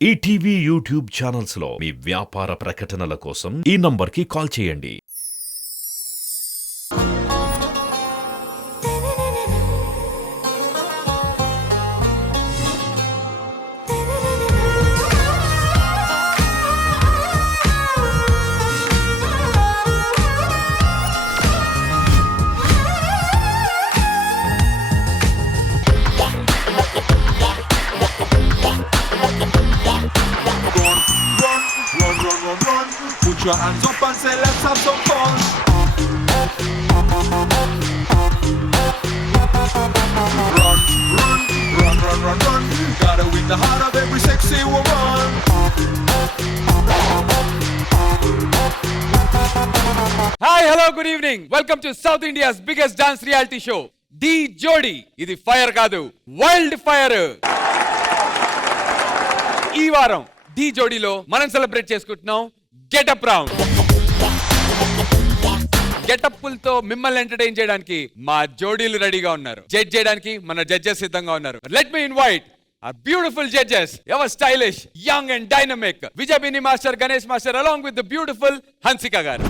ETV YouTube channels లో మీ వ్యాపార ప్రకటనల కోసం ఈ నంబర్కి కాల్ చేయండి. Put your hands up and say let's have some fun. Run, run, run, run, run, run. Gotta win the heart of every sexy woman. Hi, hello, good evening. Welcome to South India's biggest dance reality show, D Jodi. ఇది fire కాదు, wild fire. ఈ వారం D జోడీలో మనం celebrate చేసుకుంటున్నాం getup round. గెటప్లతో మిమ్మల్ని entertain చేయడానికి మా జోడీలు రెడీగా ఉన్నారు. జడ్జ్ చేయడానికి మన జడ్జెస్ సిద్ధంగా ఉన్నారు. Let me invite our beautiful judges, ever stylish, young and dynamic, Vijay Bini Master, Ganesh Master, along with the beautiful Hansika garu.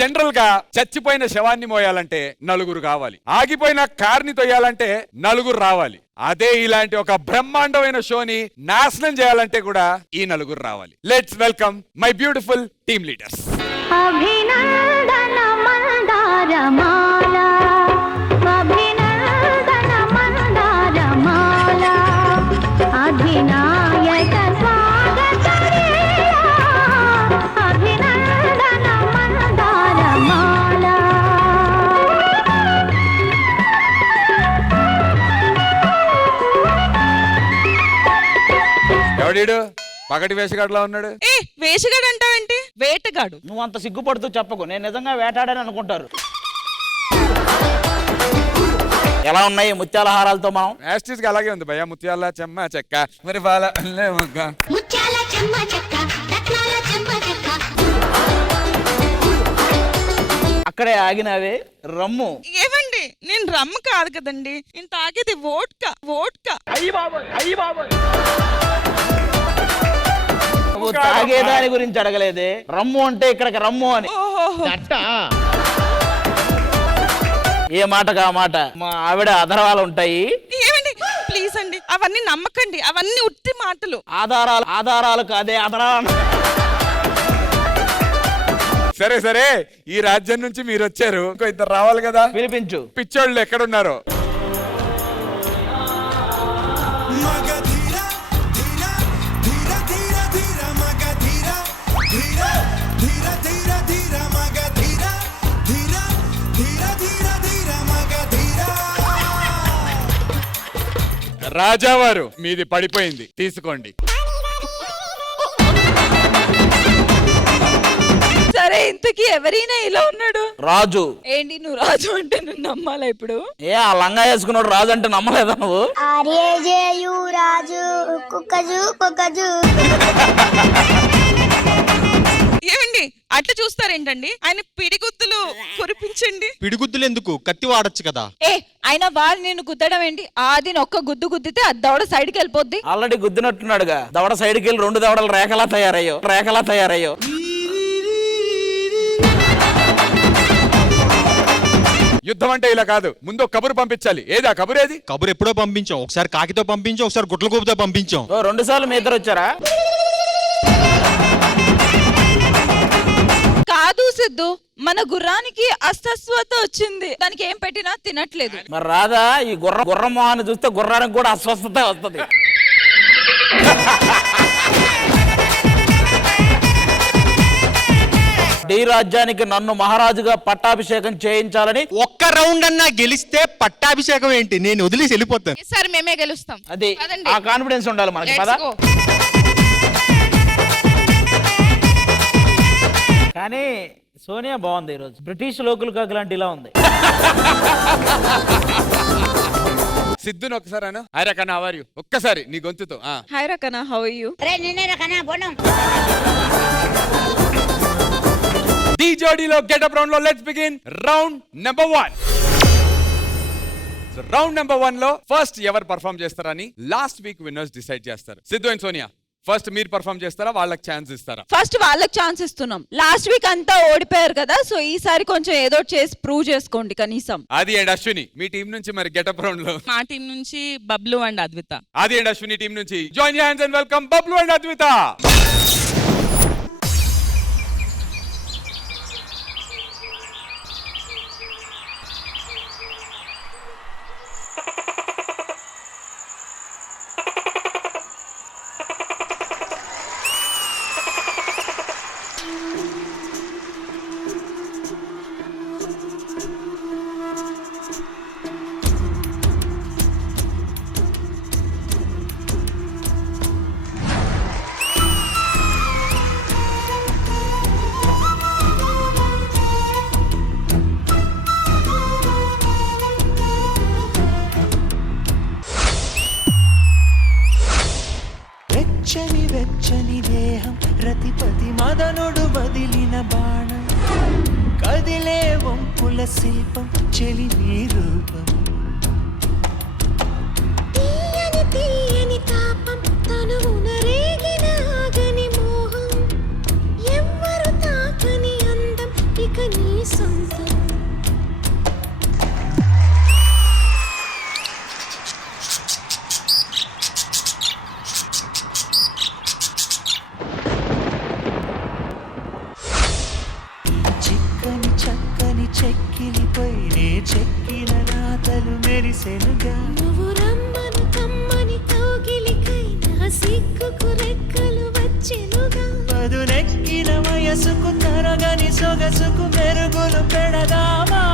General గా చచ్చిపోయిన శవాన్ని మోయాలంటే నలుగురు కావాలి, ఆగిపోయిన కార్ని తొయ్యాలంటే నలుగురు రావాలి. అదే ఇలాంటి ఒక బ్రహ్మాండమైన షోని నాశనం చేయాలంటే కూడా ఈ నలుగురు రావాలి. Let's welcome my beautiful team leaders. ఎవడీడు పగటి వేషగాడులా ఉన్నాడు? ఏ వేషగాడు అంటావేంటి? వేటగాడు. నువ్వు అంత సిగ్గుపడుతూ చెప్పకు, నేను నిజంగా వేటాడని అనుకుంటారు. ఎలా ఉన్నాయి ముత్యాల హారాలతో మనం? యాస్టిస్ గా అలాగే ఉంది భయ్యా. ముత్యాల చెమ్మ చెక్క మరి వాళ్ళ అక్కడే ఆగినవే రమ్ము. ఏవండి, నేను రమ్ము కాదు కదండి, నేను తాగేది వోడ్కా. వోడ్కా. నువ్వు తాగేదాని గురించి అడగలేదే, రమ్ము అంటే ఇక్కడికి రమ్ము అని. ఏ మాటగా మాట మా ఆవిడ ఆధారాలు ఉంటాయి. ఏవండి ప్లీజ్ అండి, అవన్నీ నమ్మకండి, అవన్నీ ఉత్తి మాటలు. ఆధారాలు కాదే ఆధారాలు. సరే సరే, ఈ రాజ్యం నుంచి మీరు వచ్చారు, ఇంకో ఇద్దరు రావాలి కదా, పిలిపించు. పిచ్చోళ్ళు ఎక్కడున్నారో? రాజావారు మీది పడిపోయింది, తీసుకోండి. సరే, ఇంతకీ ఎవరైనా ఇలా ఉన్నాడు? రాజు. ఏంటి నువ్వు రాజు అంటే నువ్వు నమ్మాలా ఇప్పుడు? ఏ ఆ లంగా వేసుకున్నాడు రాజు అంటే నమ్మలేదా నువ్వు? రాజు కుక్కజు కుక్కజు. ఏమండి అట్లా చూస్తారేంటండి? ఆయన పిడిగుద్దులు కురిపించండి. పిడిగుద్దులు ఎందుకు, కత్తి వాడొచ్చు కదా. ఏ ఆయన వాళ్ళు నేను గుద్దడం ఏంటి? అది ఒక్క గుద్దు గుద్దితే అది దవడ సైడ్కి వెళ్ళిపోద్ది. ఆల్రెడీ గుద్దినట్టున్నాడుగా. దవడ సైడ్కి వెళ్ళి 2 దవడలు రేఖలా తయారయ్యో. యుద్ధం అంటే ఇలా కాదు, ముందు కబురు పంపించాలి. ఏదా కబురు? ఏది కబురు? ఎప్పుడో పంపించాం. ఒకసారి కాకితో పంపించాం, ఒకసారి గుట్ల గోపుతో పంపించాం. 2 సార్లు మీ ఇద్దరు వచ్చారా? కాదు సిద్ధు, మన గుర్రానికి అస్వస్థత వచ్చింది, దానికి ఏం పెట్టినా తినట్లేదు. మరి రాదా? ఈ గుర్రం మొహాన్ని చూస్తే గుర్రానికి కూడా అస్వస్థత వస్తుంది. డి రాజ్యానికి నన్ను మహారాజుగా పట్టాభిషేకం చేయించాలని. ఒక్క రౌండ్ అన్నా గెలిస్తే పట్టాభిషేకం ఏంటి, నేను వదిలేసి వెళ్ళిపోతాను. సరే మేమే గెలుస్తాం. అది ఆ కాన్ఫిడెన్స్ ఉండాలి మనకి. పద. కానీ సోనియా బాగుంది ఈరోజు. బ్రిటిష్ లోకల్ కాకు లాంటి ఇలా ఉంది. సిద్ధుని ఒకసారి అను. హాయ్ రకనా, హౌ ఆర్ యు? ఒక్కసారి నీ గొంతుతో. హాయ్ రకనా, హౌ ఆర్ యు? డి జోడీలో గెటప్ రౌండ్ లో let's begin round number 1. Round number 1 లో ఫస్ట్ ఎవరు పర్ఫామ్ చేస్తారని లాస్ట్ వీక్ విన్నర్స్ డిసైడ్ చేస్తారు. సిద్ధు అండ్ సోనియా, ఫస్ట్ మీరు పర్ఫామ్ చేస్తారా, వాళ్ళకి ఛాన్స్ ఇస్తారా? ఫస్ట్ వాళ్ళకి ఛాన్స్ ఇస్తున్నాం. లాస్ట్ వీక్ అంతా ఓడిపోయారు కదా, సో ఈసారి కొంచెం ఏదో చేసి ప్రూవ్ చేసుకోండి కనీసం. ఆది అండ్ అశ్విని, మీ టీం నుంచి మరి గెటప్ రౌండ్ లో మా టీం నుంచి బబ్లు అండ్ అద్విత. ఆది అండ్ అశ్విని టీం నుంచి join your hands and welcome Bablu and Advitha. వెచ్చని వెచ్చని దేహం రతిపతి మదనుడు వదిలిన బాణం కదిలే వంపుల శిల్పం చెలిమి రూపం తీయని తీయని తాపం తనువున రేగిన ఆగని మోహం ఎవ్వరు తాకని అందం ఇక నీ సొంతం చిక్కని చక్కని చెక్కిలిపై నే చెక్కిన రాతలు మెరిసెనుగా నువ్వు రమ్మను కమ్మని కౌగిలికై నా సిగ్గుకు రెక్కలు వచ్చెనుగా పదునెక్కిన వయసుకు తరగని సొగసుకు మెరుగులు పెడదామా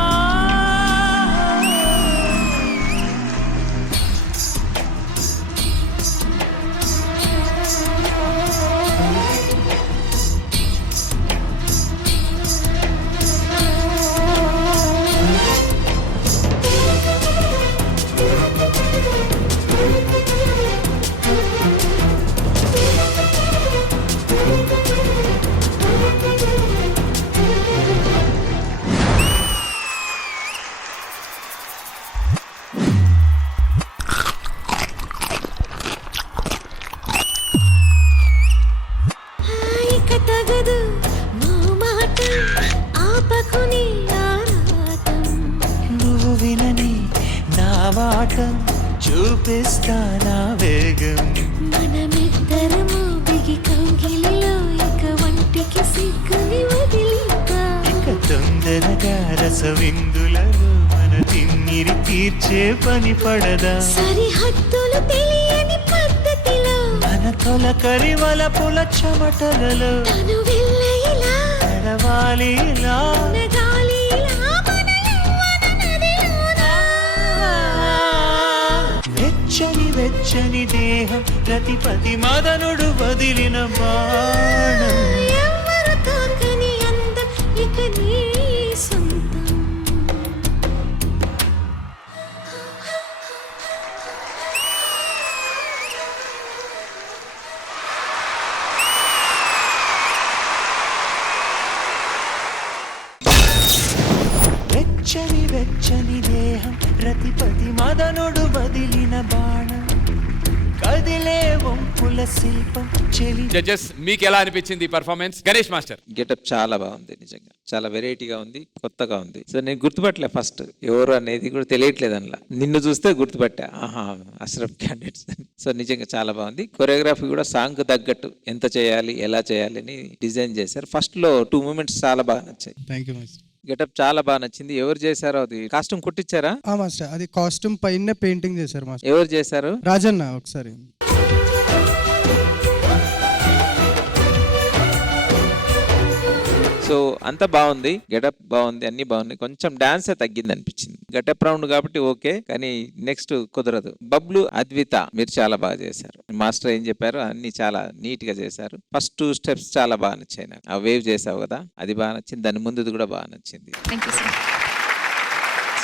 ఇక తగదు మా మాట ఆపకుని ఆరాటం నువ్వు వినని నా వాటం చూపిస్తా నా వేగం మనమిద్దరము బిగి కౌగిలిలో ఇక వంటికి సిగ్గుని వదిలిపా ఇక తొందరగా రసవిందులలో మన తిమ్మిరి తీర్చే పని పడదా సరిహద్దులు తెలియని పద్ధతిలో మన తొలకరి వలపుల చెమటలలో తను వెళ్ళేలా నడవాలి ఇలా నగాలి ఇలా మన యవ్వన నదిలోనా. వెచ్చని వెచ్చని దేహం ప్రతిపతి మదనుడు వదిలిన బాణం ఎవ్వరు తాకని అందం ఇక నీ సొంతం వెచ్చని వెచ్చని దేహం ప్రతిపతి మదనుడు వదిలిన బాణం కదిలే వంపుల శిల్పం చెలి జడ్జెస్, మీకు ఎలా అనిపించింది పర్ఫార్మెన్స్? గణేష్ మాస్టర్. గెటప్ చాలా బాగుంది, నిజంగా చాలా వెరైటీగా ఉంది, కొత్తగా ఉంది. సో నేను గుర్తుపట్టలే ఫస్ట్ ఎవరు అనేది కూడా తెలియట్లేదు అందులో. నిన్ను చూస్తే గుర్తుపట్టా, ఆహా అష్రఫ్ క్యాండిడేట్స్. సో నిజంగా చాలా బాగుంది. కొరియోగ్రఫీ కూడా సాంగ్ తగ్గట్టు ఎంత చేయాలి ఎలా చేయాలి అని డిజైన్ చేశారు. ఫస్ట్ లో 2 మూమెంట్స్ చాలా బాగా నచ్చాయి. Thank you master. గెటప్ చాలా బాగా నచ్చింది. ఎవరు చేశారో అది కాస్ట్యూమ్ కుట్టించారా? మాస్టర్ అది కాస్ట్యూమ్ పైన పెయింటింగ్ చేశారు మాస్టర్. ఎవరు చేశారు? రాజన్న ఒకసారి. సో అంతా బాగుంది, గెటప్ బాగుంది, అన్ని బాగున్నాయి. కొంచెం డాన్స్ తగ్గింది అనిపించింది. గెటప్ రౌండ్ కాబట్టి ఓకే, కానీ నెక్స్ట్ కుదరదు. బబ్లు, అద్విత మీరు చాలా బాగా చేశారు. మాస్టర్ ఏం చెప్పారు అన్ని చాలా నీట్ గా చేశారు. ఫస్ట్ 2 స్టెప్స్ చాలా బాగా నచ్చాయి నాకు. ఆ వేవ్ చేసావు కదా, అది బాగా నచ్చింది. దాని ముందుది కూడా బాగా నచ్చింది.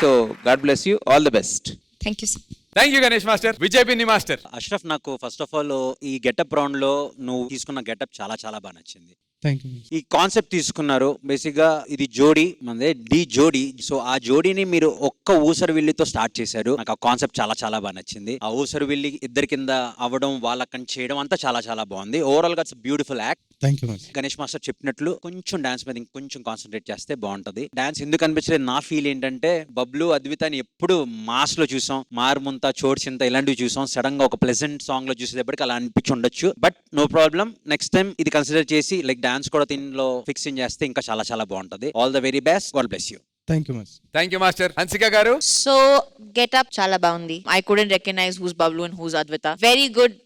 So God bless you, all the best. Thank you sir. Thank you Ganesh master. Vijay పిన్ని మాస్టర్. అష్రఫ్, నాకు ఫస్ట్ ఆఫ్ ఆల్ ఈ గెటప్ రౌండ్ లో నువ్వు తీసుకున్న గెటప్ చాలా చాలా బాగా నచ్చింది. Thank you. ఈ కాన్సెప్ట్ తీసుకున్నారు బేసిక్ గా ఇది జోడీ మనదే డి జోడీ. సో ఆ జోడీని మీరు ఒక్క ఊసరు విల్లితో స్టార్ట్ చేశారు. నాకు ఆ కాన్సెప్ట్ చాలా చాలా బాగా నచ్చింది. ఆ ఊసరు విల్లి ఇద్దరి కింద అవ్వడం వాళ్ళకని చేయడం అంతా చాలా చాలా బాగుంది. ఓవరాల్ గా it's beautiful act. Thank you. Ganesh master చెప్పినట్లు కొంచెం డాన్స్ మీద ఇంకొంచెం కాన్సన్ట్రేట్ చేస్తే బాగుంటది. డాన్స్ ఎందుకు అనిపించలేదు నా ఫీల్ ఏంటంటే బబ్లు అద్వితాని ఎప్పుడు మాస్ లో చూసాం, మారుముంత చోడ్చింత ఇలాంటివి చూసాం. సడన్ గా ఒక ప్లెజెంట్ సాంగ్ లో చూసేటప్పటికి అలా అనిపించి ఉండొచ్చు. But no problem, next time ఇది కన్సిడర్ చేసి లైక్ డాన్స్ కూడా దీనిలో ఫిక్సింగ్ చేస్తే ఇంకా చాలా చాలా బాగుంటది. All the very best. God bless you. Thank you master. Thank you master. Hansika garu, so getup చాలా బాగుంది. I couldn't recognise who's Bablu and who's Advitha. Very good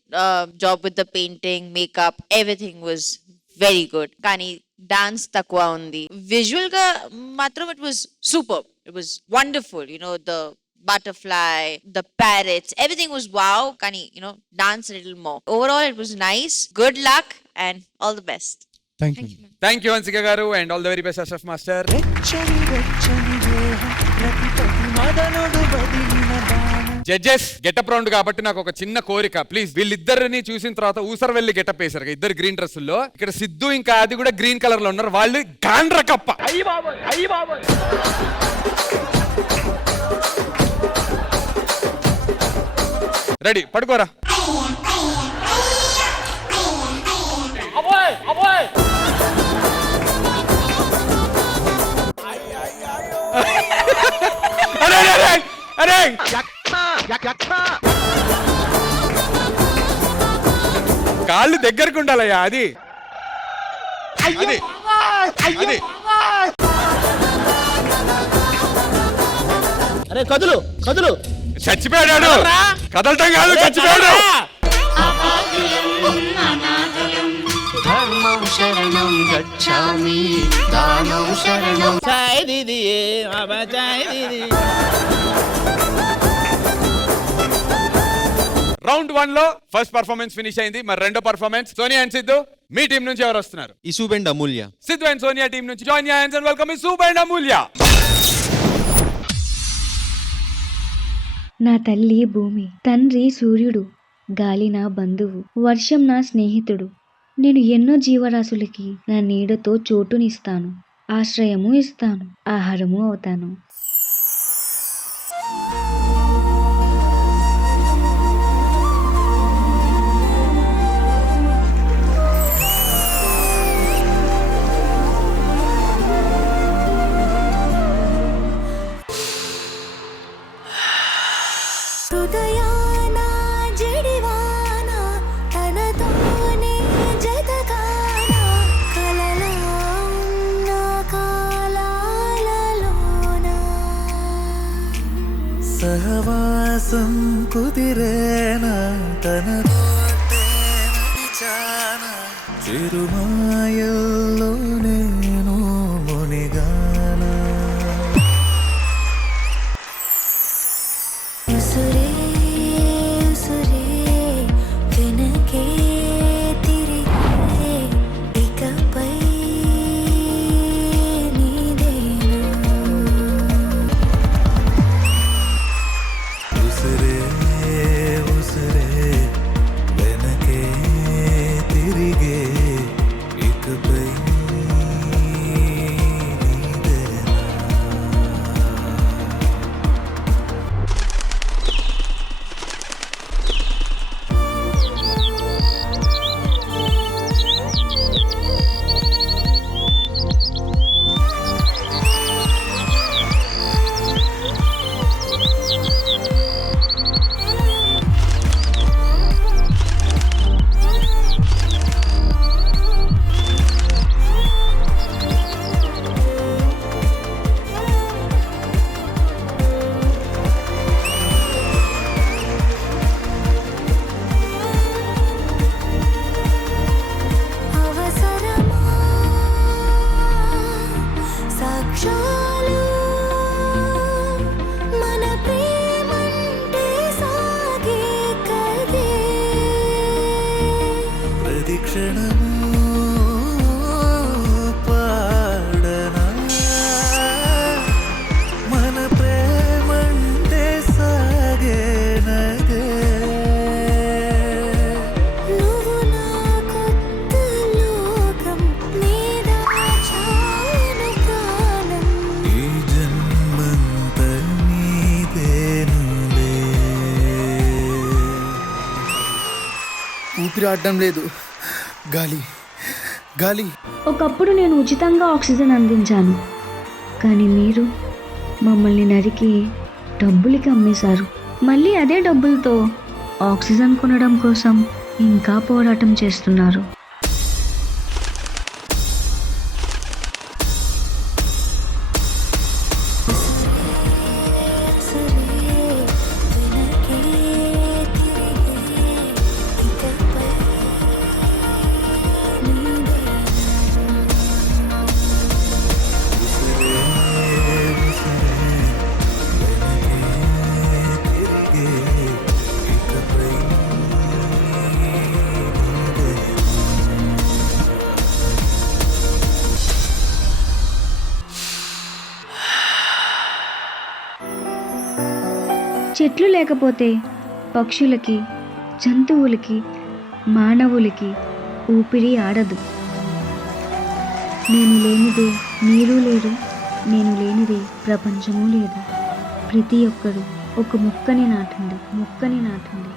job with the painting, makeup, everything was very good. కానీ dance తక్కువ ఉంది. Visual గా మాత్రం it was super. It was wonderful. You know the butterfly, the parrots, everything was wow. Kani, you know, dance a little more. Overall, it was nice. Good luck and all the best. Thank you. Thank you Hansika garu and all the very best Ashraf master. వెచ్చని వెచ్చని దేహం రతిపతి మదనుడు వదిలిన బాణం. Judges getup round కాబట్టి నాకు ఒక చిన్న కోరిక, ప్లీజ్ వీళ్ళిద్దరిని చూసిన తర్వాత ఊసర్ వెళ్ళి గెటప్ వేశారు ఇద్దరు గ్రీన్ డ్రెస్సుల్లో. ఇక్కడ సిద్ధు ఇంకా అది కూడా గ్రీన్ కలర్ లో ఉన్నారు. వాళ్ళు గాండ్ర కప్ప. రెడీ, పడుకోరా. అరే అరే అరే కాళ్ళు దగ్గరకు ఉండాలయ్యా. అది అది అది అరే కదులు కదులు. చచ్చిపోయాడు. కదలటం కాదు, చచ్చిపోయాడు. ధర్మం శరణం గచ్ఛామి దానం శరణం. రౌండ్ 1 లో ఫస్ట్ పర్ఫార్మెన్స్ ఫినిష్ అయింది. మరి రెండో పర్ఫార్మెన్స్ సోనియా అండ్ సిద్ధు, మీ టీం నుంచి ఎవరు వస్తున్నారు? Isub and Amulya. Siddhu and Sonia team నుంచి join your hands and welcome Isub and Amulya. నా తల్లి భూమి, తండ్రి సూర్యుడు, గాలి నా బంధువు, వర్షం నా స్నేహితుడు. నేను ఎన్నో జీవరాశులకి నా నీడతో చోటునిస్తాను, ఆశ్రయము ఇస్తాను, ఆహారము అవుతాను. హృదయాన జడివాన తనతోనే జతకాన కలలా ఉన్న కాలాలలోన సహవాసం కుదిరేనా తనతోటే నడిచానా చిరుమాయల్లో నేను మునిగానా. ఉసురే ఉసురే వెనకే తిరిగే ఇకపై నీదేనా. ఉసిరే ఉసిరే వెనకే తిరిగే ఇకపై నీదేనా. ఊపిరి ఆడడం లేదు. గాలి గాలి. ఒకప్పుడు నేను ఉచితంగా ఆక్సిజన్ అందించాను, కానీ మీరు మమ్మల్ని నరికి డబ్బులకి అమ్మేశారు. మళ్ళీ అదే డబ్బులతో ఆక్సిజన్ కొనడం కోసం ఇంకా పోరాటం చేస్తున్నారు. చెట్లు లేకపోతే పక్షులకి, జంతువులకి, మానవులకి ఊపిరి ఆడదు. నేను లేనిదే మీరు లేరు, నేను లేనిదే ప్రపంచము లేదు. ప్రతి ఒక్కరూ ఒక మొక్కని నాటండి, మొక్కని నాటండి.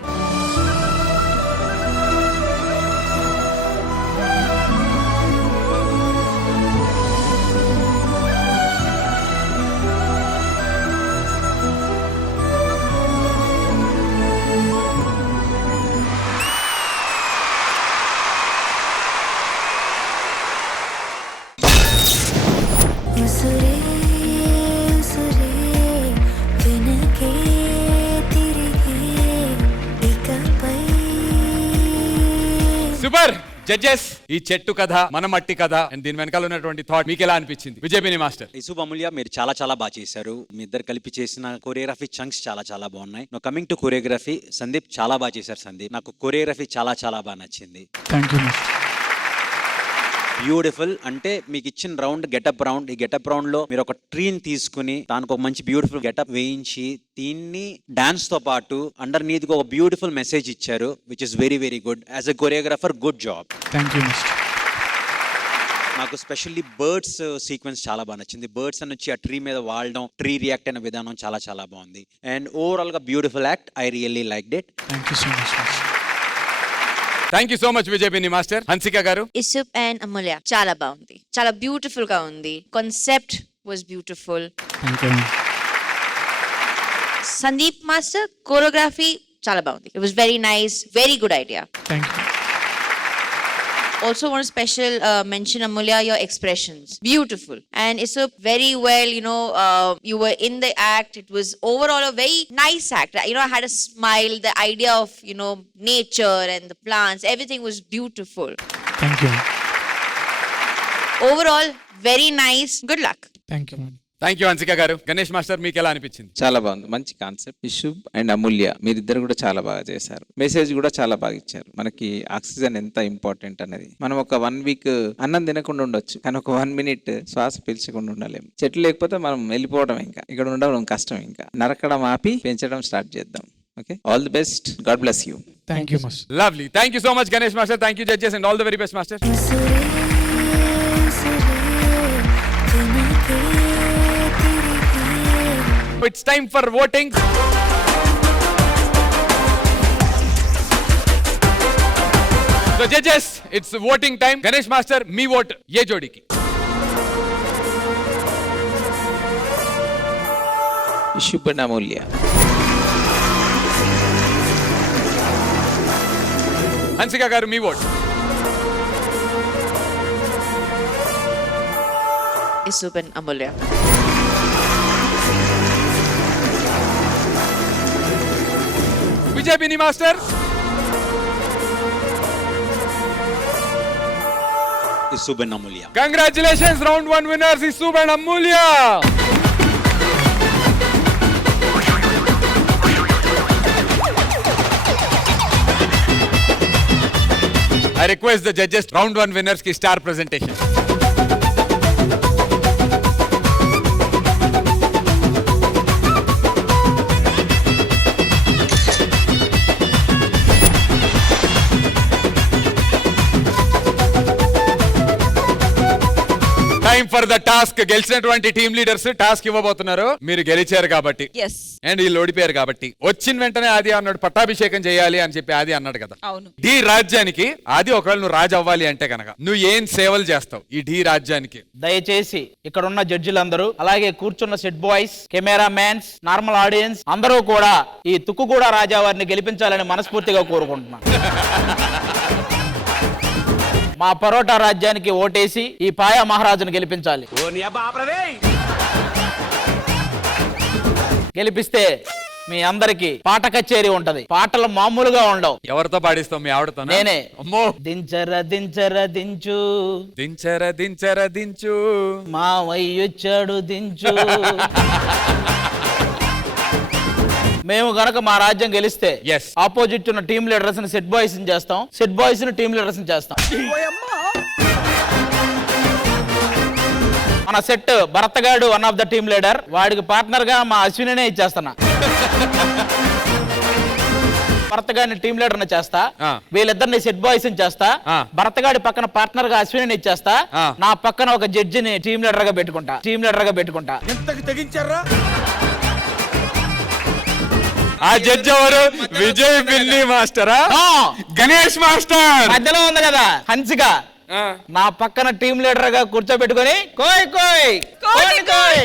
సూపర్ జడ్జెస్, ఈ చెట్టు కథ, మన మట్టి కథ అండ్ దీని వెనకాల ఉన్నటువంటి థాట్ మీకు ఎలా అనిపించింది? విజయబిని మాస్టర్. ఇసుబ్ అమూల్య, మీరు చాలా చాలా బాగా చేశారు. మీ ఇద్దరు కలిపి చేసిన కొరియోగ్రఫీ చంక్స్ చాలా చాలా బాగున్నాయి. No coming to choreography, Sandeep చాలా బాగా చేశారు. సందీప్, నాకు కొరియోగ్రఫీ చాలా చాలా బాగా నచ్చింది. బ్యూటిఫుల్. అంటే మీకు ఇచ్చిన రౌండ్ గెటప్ రౌండ్, ఈ గెటప్ రౌండ్ లో మీరు ఒక ట్రీని తీసుకుని దానికి ఒక మంచి బ్యూటిఫుల్ గెటప్ వేయించి దీన్ని డాన్స్ తో పాటు అండర్ నీత్ ఒక బ్యూటిఫుల్ మెసేజ్ ఇచ్చారు, which is very very good. As a choreographer, good job. నాకు స్పెషల్లీ బర్డ్స్ సీక్వెన్స్ చాలా బాగా నచ్చింది. బర్డ్స్ అని వచ్చి ఆ ట్రీ మీద వాడడం, ట్రీ రియాక్ట్ అయిన విధానం చాలా చాలా బాగుంది. అండ్ ఓవరాల్ గా beautiful act. I really like it. Thank you so much Vijayabini master. Hansika garu. Isub and అమూల్య చాలా బాగుంది, చాలా బ్యూటిఫుల్ గా ఉంది. Concept was beautiful. Sandeep master choreography చాలా బాగుంది. It was very nice, very good idea. Also want to special mention Amulya, your expressions beautiful, and it's a very well, you were in the act. It was overall a very nice act. I had a smile. The idea of nature and the plants, everything was beautiful. Thank you. Overall very nice. Good luck. Thank you. Thank you Hansika గారు. Ganesh master, మీకు ఎలా అనిపించింది? చాలా బాగుంది, మంచి concept. ఇషుబ్ and అమూల్య మీరిద్దరు కూడా చాలా బాగా చేశారు. మెసేజ్ కూడా చాలా బాగా ఇచ్చారు. మనకి ఆక్సిజన్ ఎంత ఇంపార్టెంట్ అనేది. మనం ఒక 1 వీక్ అన్నం తినకుండా ఉండొచ్చు, కానీ ఒక 1 మినిట్ శ్వాస పీల్చకుండా ఉండలేము. చెట్లు లేకపోతే మనం వెళ్ళిపోవడం, ఇంకా ఇక్కడ ఉండడం కష్టం. ఇంకా నరకడం ఆపి పెంచడం స్టార్ట్ చేద్దాం. Okay, all the best. God bless you. Thank you, Master. Lovely. Thank you so much Ganesh master. Thank you judges and all the very best master. It's time for voting. So judges, it's voting time. Ganesh master, me vote ye jodi ki. Ishub and Amulya. Hansika garu, me vote. Isub and Amulya. Vijay Bini master. Isub and Amulya. Congratulations, round 1 winners Isub and Amulya. I request the judges round 1 winners ki star presentation. Time for the task. గెలిచినటువంటి team leaders task ఇవ్వబోతున్నారు. మీరు గెలిచారు కాబట్టి yes and వీళ్ళు ఓడిపోయారు కాబట్టి. వచ్చిన వెంటనే ఆది అన్నాడు పట్టాభిషేకం చేయాలి అని చెప్పి ఆది అన్నాడు కదా. అవును. ఢీ రాజ్యానికి ఆది ఒకవేళ నువ్వు రాజు అవ్వాలి అంటే కనుక నువ్వు ఏం సేవలు చేస్తావు ఈ ఢీ రాజ్యానికి? దయచేసి ఇక్కడ ఉన్న జడ్జిలందరూ, అలాగే కూర్చున్న set boys, camera mans, normal audience అందరూ కూడా ఈ తుక్కుగూడ రాజా వారిని గెలిపించాలని మనస్ఫూర్తిగా కోరుకుంటున్నాను. మా పరోటా రాజ్యానికి ఓటేసి ఈ పాయా మహారాజును గెలిపించాలి. గెలిపిస్తే మీ అందరికి పాట కచేరీ ఉంటది. పాటలు మామూలుగా ఉండవు. ఎవరితో పాడిస్తావు? మీ ఆవిడతో? నేనే. అమ్మో. దించర దించర దించు, దించర దించర దించు, మావయ్యొచ్చాడు దించు. మేము గనక మా రాజ్యం గెలిస్తే ఆపోజిట్ ఉన్న టీమ్ లీడర్స్ ని సెట్ బాయ్స్ చేస్తాం, సెట్ బాయ్స్ ని టీమ్ లీడర్స్ చేస్తాం. మన సెట్ భరతగాడు one of the team leader, వాడికి పార్ట్నర్ గా మా అశ్వినినే ఇచ్చేస్తున్నా. భరతగాడిని టీమ్ లీడర్ ని చేస్తా, వీళ్ళిద్దరిని సెట్ బాయ్స్ చేస్తా, భరతగాడి పక్కన పార్ట్నర్ గా అశ్విని ఇచ్చేస్తా, నా పక్కన ఒక జడ్జిని టీమ్ లీడర్ గా పెట్టుకుంటా. ఎంతకి తెగించారా? ఆ జడ్జి ఎవరు? విజయ్ బిల్లి మాస్టరా? గణేష్ మాస్టర్ మధ్యలో ఉంది కదా హన్సిక, నా పక్కన టీమ్ లీడర్ గా కూర్చోబెట్టుకొని కోయ్ కోయ్ కోయ్ కోయ్.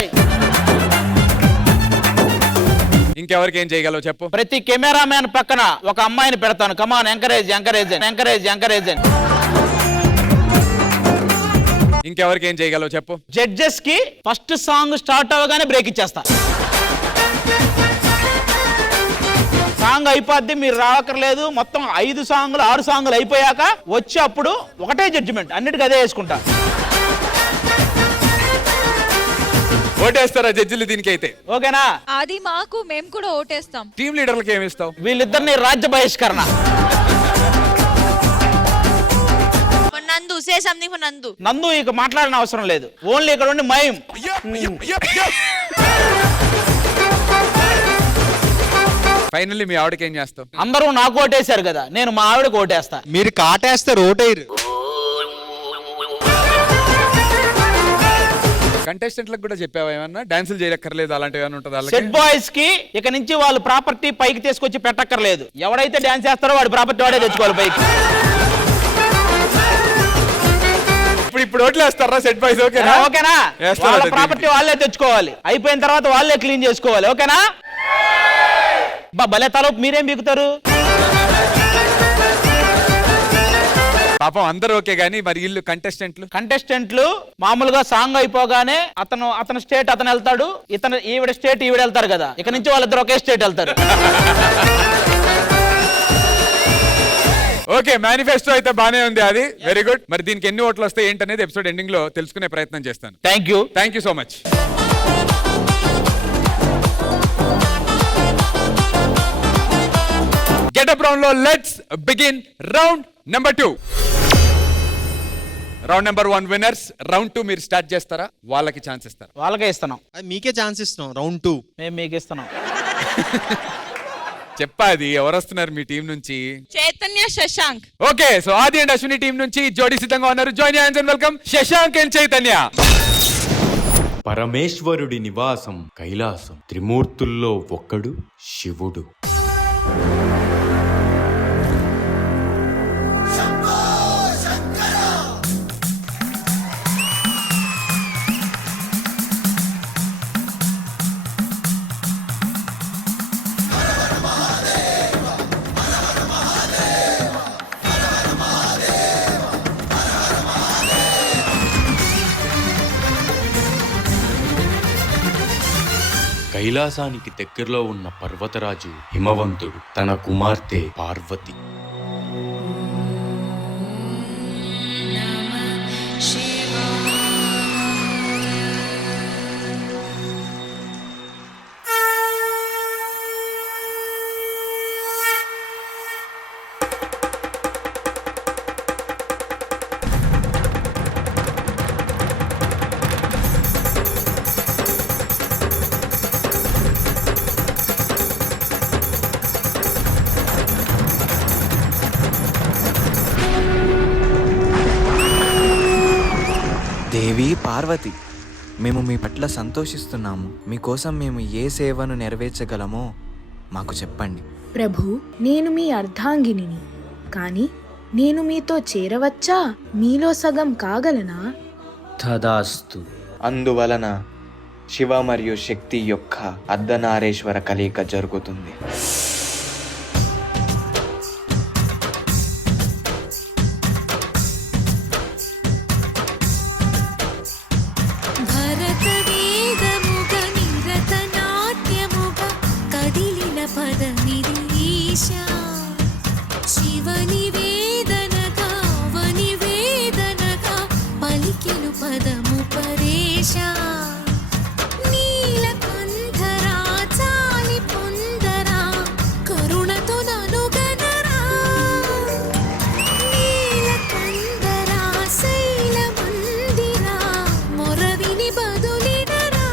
ఇంకెవరికి ఏం చేయగలవు చెప్పు? ప్రతి కెమెరా మ్యాన్ పక్కన ఒక అమ్మాయిని పెడతాను. కమాన్, ఎంకరేజ్ ఎంకరేజ్ ఎంకరేజ్ ఎంకరేజ్. ఇంకెవరికి ఏం చేయగలవు చెప్పు? జడ్జెస్ కి ఫస్ట్ సాంగ్ స్టార్ట్ అవగానే బ్రేక్ ఇచ్చేస్తా. సాంగ్ అయిపోద్ది, మీరు రావక్కర్లేదు. మొత్తం 5 సాంగులు 6 సాంగులు అయిపోయాక వచ్చి అప్పుడు ఒకటే జడ్జిమెంట్, అన్నిటికీ అదే వేసుకుంటా. ఓటేస్తారా జడ్జిలు దీనికి? అయితే ఓకేనా? అది మాకు, మేము కూడా ఓటేస్తాం. టీమ్ లీడర్లకు ఏమి ఇస్తావు? వీళ్ళిద్దరిని రాజ్య బహిష్కరణ. నందు, సే సంథింగ్ ఫర్ నందు. నందు ఇక మాట్లాడిన అవసరం లేదు, ఓన్లీ ఇక్కడ ఉండి మైమ్. ఫైనల్లీ మీ ఆవిడకి ఏం చేస్తావు? అందరూ నాకు ఓటేశారు కదా, నేను మా ఆవిడకి ఓటేస్తా. మీరు కాటేస్తారు, ఓటేరు. కంటెస్టెంట్లకు కూడా చెప్పావా ఏమన్నా? డాన్సులు చేయక్కర్లేదు అలాంటివి ఏమైనా ఉంటుందా? సెట్ బాయ్స్ కి ఇక నుంచి వాళ్ళు ప్రాపర్టీ పైకి తీసుకొచ్చి పెట్టక్కర్లేదు. ఎవడైతే డాన్స్ చేస్తారో వాడి ప్రాపర్టీ వాడే తెచ్చుకోవాలి పైకి. ఇప్పుడు ఓట్లు వేస్తారా సెట్ బాయ్స్? ఓకేనా? ఓకేనా? వాళ్ళ ప్రాపర్టీ వాళ్ళే తెచ్చుకోవాలి, అయిపోయిన తర్వాత వాళ్ళే క్లీన్ చేసుకోవాలి. ఓకేనా? భలే తలపు మీరేం బీకుతారు? పాపం అందరూ ఓకే గానీ మరి వీళ్ళు కంటెస్టెంట్లు మామూలుగా సాంగ్ అయిపోగానే అతను స్టేట్ అతను వెళ్తాడు, ఈవిడ స్టేట్ ఈవిడ వెళ్తారు కదా. ఇక నుంచి వాళ్ళిద్దరు ఒకే స్టేట్ వెళ్తారు. ఓకే, మేనిఫెస్టో అయితే బానే ఉంది. అది వెరీ గుడ్. మరి దీనికి ఎన్ని ఓట్లు వస్తాయి ఏంటనేది ఎపిసోడ్ ఎండింగ్ లో తెలుసుకునే ప్రయత్నం చేస్తాను. Thank you so much. Getup round లో let's begin round number 2. Round number 1 winners. Round 2 మీరు స్టార్ట్ చేస్తారా? వాళ్ళకి ఛాన్స్ ఇస్తారా? వాళ్ళకే ఇస్తున్నాం. మీకే ఛాన్స్ ఇస్తున్నాం. రౌండ్ 2 మేము మీకు ఇస్తున్నాం. చెప్పాది ఎవరు వస్తున్నారు మీ టీం నుంచి? చైతన్య, శశాంక్. ఓకే, సో ఆది అండ్ అశ్విని టీం నుంచి జోడీ సిద్ధంగా ఉన్నారు. Join hands and welcome Shashank and Chaitanya. పరమేశ్వరుడి నివాసం కైలాసం, త్రిమూర్తుల్లో ఒక్కడు శివుడు. కైలాసానికి దగ్గరలో ఉన్న పర్వతరాజు హిమవంతుడు తన కుమార్తె పార్వతి పార్వతి, మేము మీ పట్ల సంతోషిస్తున్నాము. మీకోసం మేము ఏ సేవను నెరవేర్చగలమో మాకు చెప్పండి. ప్రభు, నేను మీ అర్ధాంగినిని, కానీ నేను మీతో చేరవచ్చా? మీలో సగం కాగలనా? తదాస్తు. అందువలన శివ మరియు శక్తి యొక్క అర్ధనారీశ్వర కలయిక జరుగుతుంది. భరత వేదముగ నిరత నాట్యముగ కదిలిన పదమిది ఈశా. శివని వేదనగా వని వేదనగా పలికెను పదము పరేశా. నీలకంఠరా చాలి పొందరా కరుణతో ననుగనరా. నీలకంఠరా శైల మందిరా మొరవిని బదులినరా.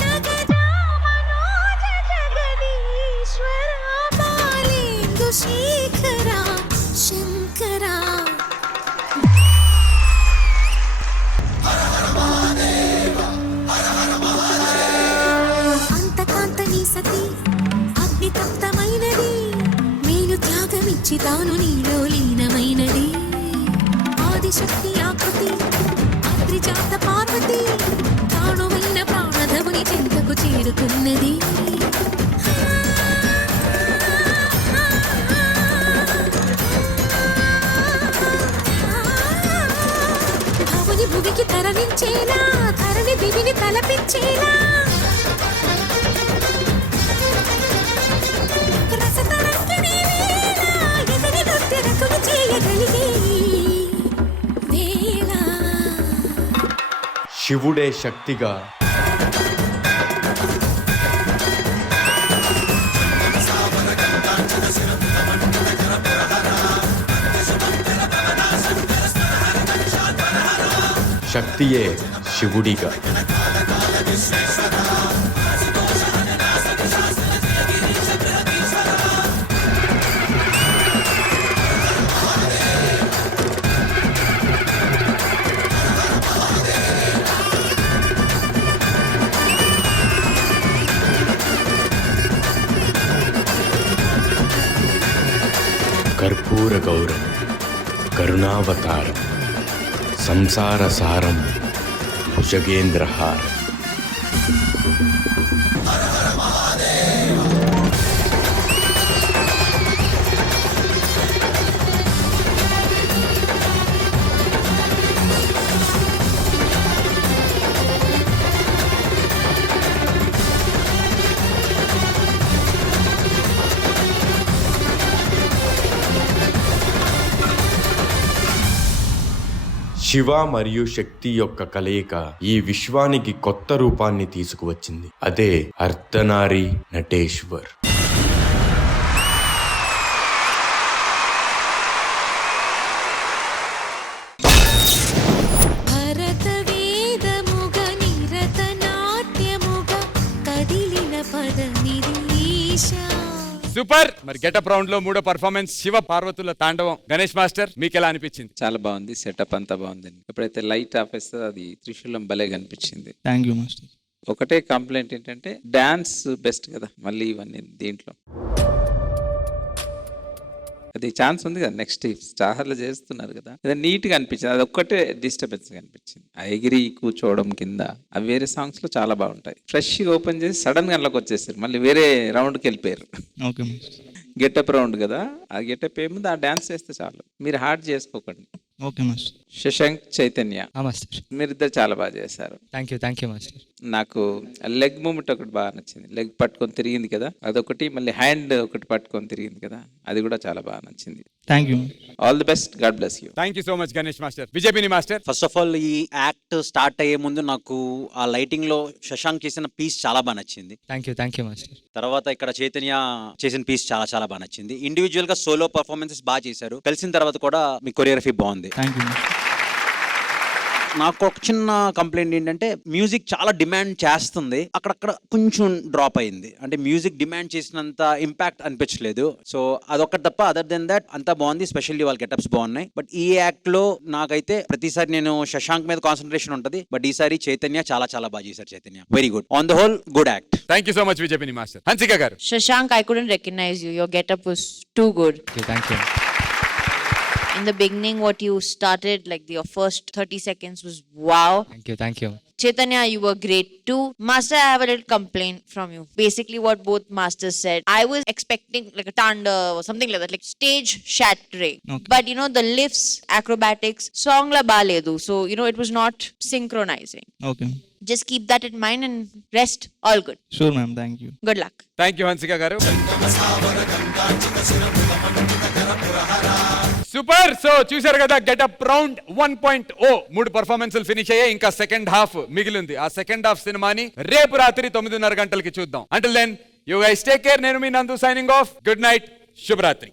నగజా మనోజ జగదీశ్వరా బాలేందు శేఖరా శంకరా. అంతకాంత నీ సతి అగ్ని తప్తమైనది, మేలు త్యాగమిచ్చి తాను నీలో లీనమైనది. ఆదిశక్తి ఆకృతి అద్రిజాత పార్వతి తానువైన ప్రాణధవుని చింతకు చేరుకున్నది. భవుని భువికి తరలించేలా ధరణి దివిని తలపించేలా. రసతరంగిణి వేళ ఎదని నృత్యరతులు చేయగలిగే వేళ. శివుడే శక్తిగా, శక్తియే శివుడిగా. కర్పూర గౌరం కరుణావతారం సంసార సారం భుజగేంద్రహారం. శివ మరియు శక్తి యొక్క కలయిక ఈ విశ్వానికి కొత్త రూపాన్ని తీసుకువచ్చింది. అదే అర్ధనారి నటేశ్వర్. భరత వేదముగ నిరత నాట్యముగ కదిలిన పదమిది ఈశా. సూపర్. మరి గెటప్ రౌండ్ లో మూడో పర్ఫార్మెన్స్ శివ పార్వతుల తాండవం. గణేష్ మాస్టర్ మీకు ఎలా అనిపించింది? చాలా బాగుంది, సెటప్ అంతా బాగుంది. ఎప్పుడైతే లైట్ ఆపేస్తుందో అది త్రిశూలం భలే కనిపించింది. Thank you master. ఒకటే కంప్లైంట్ ఏంటంటే డాన్స్ బెస్ట్ కదా, మళ్ళీ ఇవన్నీ దీంట్లో అది ఛాన్స్ ఉంది కదా, నెక్స్ట్ స్టార్లు చేస్తున్నారు కదా, అది నీట్ గా అనిపించింది. అది ఒక్కటే డిస్టర్బెన్స్ గా అనిపించింది. ఆ ఎగిరి కూర్చోవడం కింద అవి వేరే సాంగ్స్ లో చాలా బాగుంటాయి. ఫ్రెష్ గా ఓపెన్ చేసి సడన్ గా అందులోకి వచ్చేసారు, మళ్ళీ వేరే రౌండ్ కి వెళ్ళిపోయారు. Okay master. గెటప్ రౌండ్ కదా, ఆ గెటప్ ఏముంది ఆ డాన్స్ చేస్తే చాలు, మీరు హార్డ్ చేసుకోకండి. Okay master. Shashank Chaitanya master. మీరిద్దరు చాలా బాగా చేశారు. Thank you master. నాకు లెగ్ మూమెంట్ ఒకటి బాగా నచ్చింది. లెగ్ పట్టుకొని తిరిగింది కదా అదొకటి, మళ్ళీ హ్యాండ్ ఒకటి పట్టుకొని తిరిగింది కదా, అది కూడా చాలా బాగా నచ్చింది. Thank you. All the best, God bless you. Thank you so much Ganesh master. Vijayabini master. First of all ఈ యాక్ట్ స్టార్ట్ అయ్యే ముందు నాకు ఆ లైటింగ్ లో శశాంక్ చేసిన పీస్ చాలా బాగా నచ్చింది. Thank you master. తర్వాత ఇక్కడ చైతన్య చేసిన పీస్ చాలా చాలా బాగా నచ్చింది. ఇండివిజువల్ గా సోలో పర్ఫార్మెన్సెస్ బాగా చేశారు. కలిసిన తర్వాత కూడా మీ కొరియోగ్రఫీ బాగుంది. Thank you. నాకు ఒక చిన్న కంప్లైంట్ ఏంటంటే మ్యూజిక్ చాలా డిమాండ్ చేస్తుంది, అక్కడక్కడ కొంచెం డ్రాప్ అయింది. అంటే మ్యూజిక్ డిమాండ్ చేసినంత ఇంపాక్ట్ అనిపించలేదు. సో అదొక్కటి తప్ప అదర్ దెన్ దట్ అంతా బాగుంది. స్పెషల్లీ వాళ్ళ గెటప్స్ బాగున్నాయి. బట్ ఈ యాక్ట్ లో నాకైతే ప్రతిసారి నేను శశాంక్ మీద కాన్సన్ట్రేషన్ ఉంటుంది, బట్ ఈసారి చైతన్య చాలా చాలా బాగా చేశారు. Chaitanya very good, on the whole good act. Thank you so much Vijayabini master. Hansika garu. Shashank, I couldn't recognize you. Your getup was too good. Thank you. In the beginning, what you started, like your first 30 seconds was wow. Thank you. Chaitanya, you were great too. Master, I have a little complaint from you. Basically, what both masters said, I was expecting like a tanda or something like that, like stage shattering. Okay. But you know, the lifts, acrobatics, song la baledu. So, you know, it was not synchronizing. Okay. Just keep that in mind and rest. All good. Sure ma'am, thank you. Good luck. Thank you Hansika గారు. Super. So చూశారు కదా getup round 1.0 3 పర్ఫార్మెన్స్లు finish అయ్యాయి. ఇంకా second half మిగిలింది. ఆ second half సినిమాని రేపు రాత్రి 9:30 గంటలకి చూద్దాం. Until then you guys take care. నేను మీ Nandu signing off. Good night, శుభరాత్రి.